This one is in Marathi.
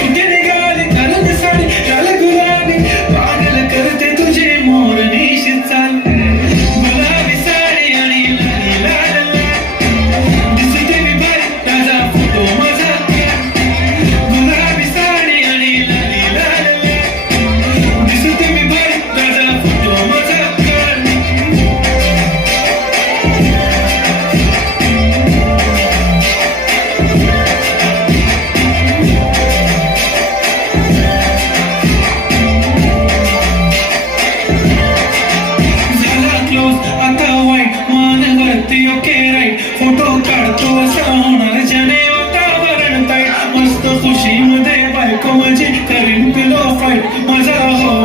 कुठे निघाली घालून साडी लाल गुलाबी पागल करते तुझे मोरणीशी चाल गुलाबी साडी आणि लाली लाल लाल दिसते मी भारी ताजा फोटो माझा गुलाबी साडी आणि लाली लाल लाल दिसते मी भारी ताजा फोटो माझा आता वाईट मान वरती ओके राईट फोटो काढतो असा होणार ज्याने वातावरण ताईट मस्त खुशी मध्ये बायको माझी करीन पिलो फाईट माझा हो